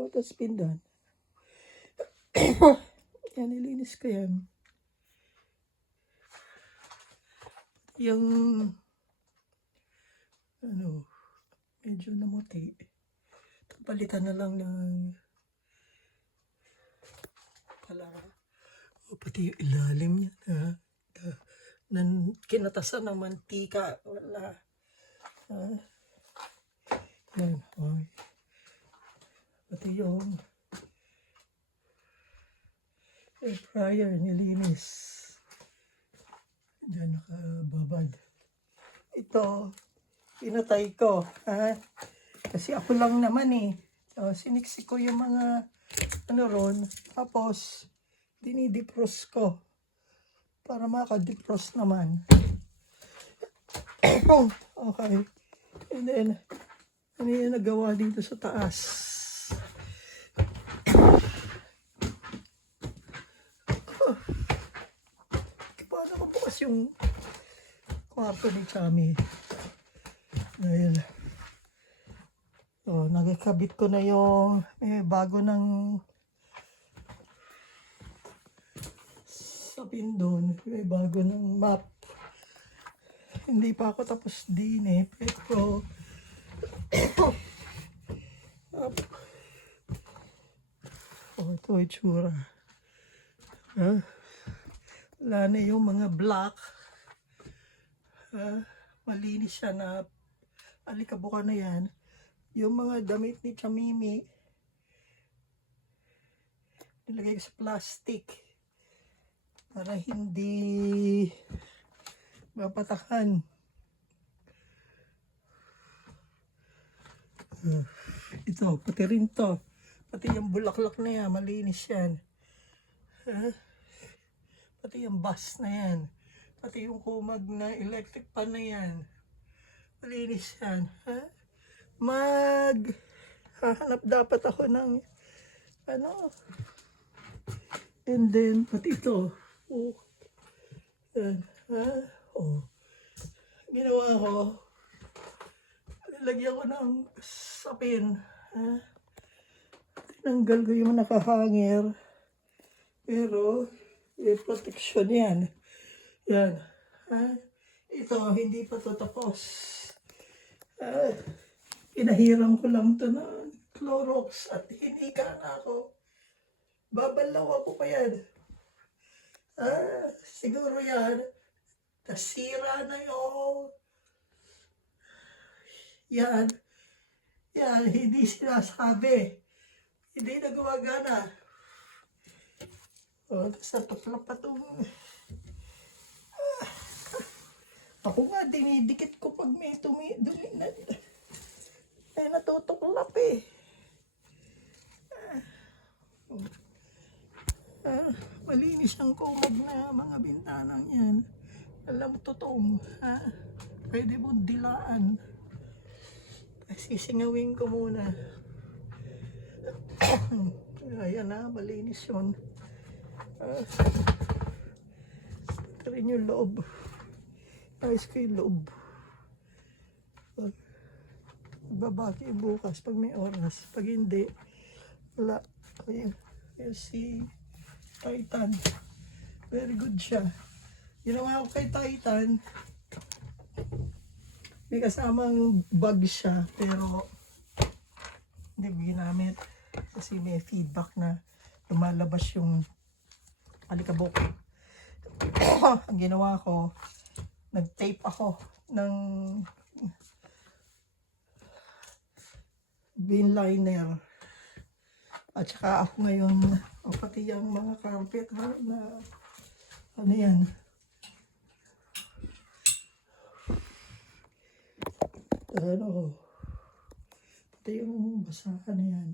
bawat pindan. Yan, nilinis ko yan. Yung medyo namuti. Palitan na lang ng palara. O pati yung ilalim niya kinatasan ng mantika. Wala. Yan. Okay. Pati yung air fryer nilinis. Diyan nakababad. Ito, pinatay ko. Kasi ako lang naman eh. Siniksi ko yung mga ron. Tapos, dinideprost ko. Para makadeprost naman. Okay. And then, ano yung nagawa dito sa taas? Paano ko bukas yung kwarto ni Chami? Dahil, nagkakabit ko na yung bago ng sapin doon. May bago ng map. Hindi pa ako tapos din eh. Pero, ito itsura. Wala na yung mga black. Malinis siya na alikabukan na yan. Yung mga damit ni Chamimi, nilagay ko sa plastic para hindi mapatakan. Ito, pati rin to. Pati yung bulaklak na yan, malinis yan. Pati yung bus na yan. Pati yung kumag na electric pan na yan. Malinis yan. Hahanap dapat ako ng and then pati ito ginawa ko, nilagyan ko ng sapin. Tinanggal ko yung nakahangir, pero may protection yan. Ito hindi pa to tapos. Pinahiram ko lang to ng Clorox at hinika na ako. Babalaw ako pa yan. Siguro yan. Nasira na yung yan, hindi sinasabi. Hindi na gumagana. Tapos natuklap pa itong ako nga, dinidikit ko pag may dumi na. Natutuklap eh. Malinis ang kumag na mga bintanang yan. Alam mo, totoong, pwede mong dilaan. Sisingawin ko muna. Ayan na, malinis yun. Ito rin yung loob. Ayos ko yung loob. Babaki bukas pag may oras. Pag hindi, wala. Ayan si Titan. Very good siya. Ginawa ko kay Titan. May kasamang bag siya, pero hindi ginamit. Kasi may feedback na lumalabas yung alikabok. Ang ginawa ko, nag-tape ako ng bin liner. At saka ako ngayon, pati yung mga carpet na ano yan. Pati yung basahan na yan.